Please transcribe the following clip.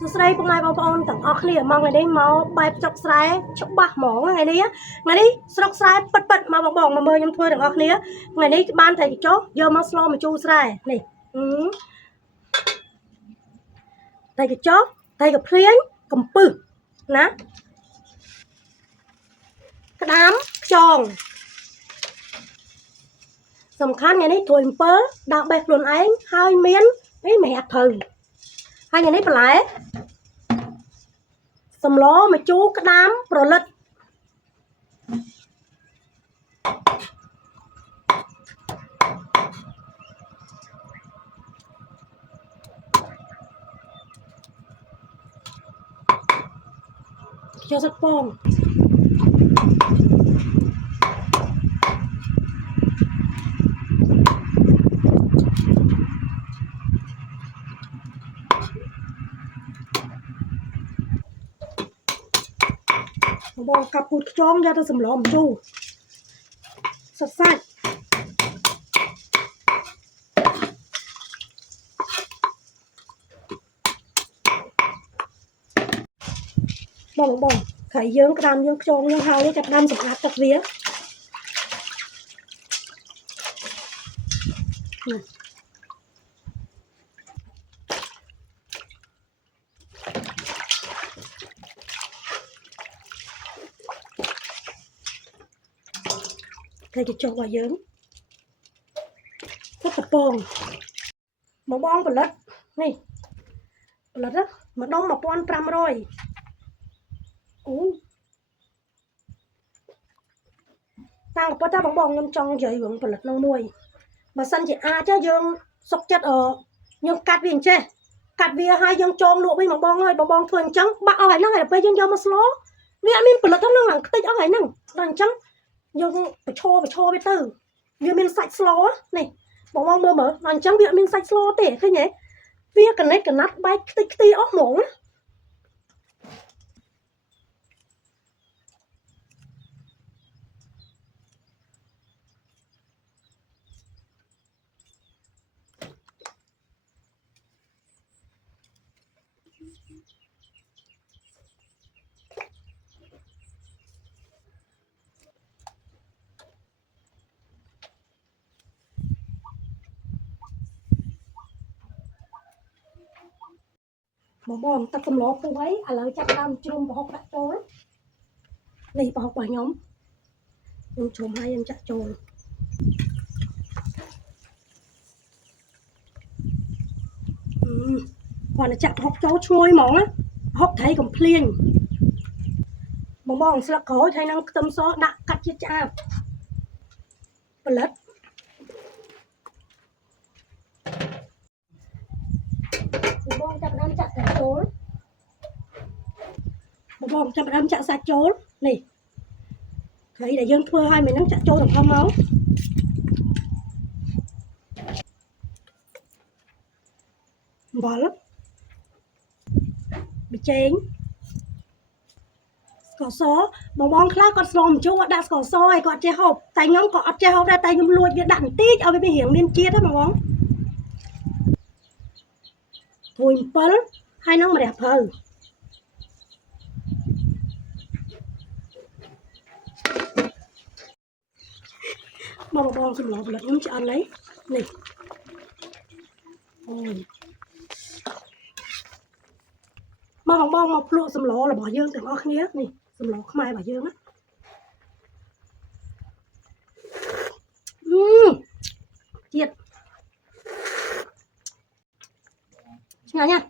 សួស្តីពុកម៉ែបងប្អូនទាំងអស់គ្នាមកថ្ងៃនេះមកបែបស្រុកស្រែច្បាស់ហ្មងថ្ងៃនេះស្រុកស្រែពិតមកបងមកមើលខ្ញុំធ្វើទាំងអស់គ្នាថ្ងៃនេះបានតែចុះយកមកស្លម្ជូរស្រែនេះតែកញ្ចុះតែកភ្លៀងកំពឹសណាក្តាមខ្យងសំខាន់ថ្ងៃនេះត្រួយអំពើដាក់បេះខ្លួនឯងហើយមានអីមិនអាប់ភៅហើយថ្ងៃនេះបន្លែសម្លម្ជូរក្តាមប្រលិតយកសាច់ពងបងកាប់ពូតខ្យងយកទៅសម្លម្ជូរសាច់បងខៃយើងក្តាមយើងខ្យងយើងហើយចាប់ដាំសម្អាតទឹកវាតែគេចុះរបស់យើងទឹកកំពងបងផលិតនេះផលិតម្ដង1500អូតាមពិតថាបងខ្ញុំចង់និយាយរឿងផលិតនោះមួយបើសិនជាអាចយើងសុកចិត្តយើងកាត់វាអញ្ចេះកាត់វាហើយយើងចងលក់វិញបងអើយបងធ្វើអញ្ចឹងបាក់អស់ហើយហ្នឹងហើយពេលយើងយកមកស្លវាអត់មានផលិតហ្នឹងខ្ទេចអស់ហើយហ្នឹងដល់អញ្ចឹងយើងបញ្ឈរវាទៅវាមានសាច់ស្លនេះបងមើលដល់អញ្ចឹងវាអត់មានសាច់ស្លទេឃើញទេវាកណិតកណាត់បែកខ្ទេចខ្ទីអស់ហ្មងណាបងទឹកសម្លពុះអីឥឡូវចាប់ដើមជ្រុំប្រហុកដាក់ចូលនេះប្រហុករបស់ខ្ញុំជ្រុំហើយខ្ញុំចាក់ចូលគាត់ទៅចាក់ប្រហុកចូលឈ្ងុយហ្មងណាប្រហុកត្រីកំភ្លៀងបងស្លឹកក្រូចហើយនឹងខ្ទឹមសដាក់កាត់ជាតិឆ្អាបផលិតបងចាប់ដើមចាក់សាច់ចូលបងចាប់ដើមចាក់សាច់ចូលនេះត្រីដែលយើងធ្វើឲ្យមិនហ្នឹងចាក់ចូលទាំងអស់មកអំបិលប៊ីចេងស្ករសបងខ្លះគាត់ស្លម្ជូរដាក់ស្ករសឲ្យគាត់ចេះហូបតែខ្ញុំក៏អត់ចេះហូបដែរតែខ្ញុំលួចវាដាក់បន្តិចឲ្យវារៀងមានជាតិហ្នឹងបងត្រួយ7ហើយនឹងម្រះភៅបងសម្លផលិតខ្ញុំឆ្អិននេះបងមកភ្លក់សម្លរបស់យើងទាំងអស់គ្នានេះសម្លខ្មែររបស់យើងណាជាតិឆ្ងាញ់ណាស់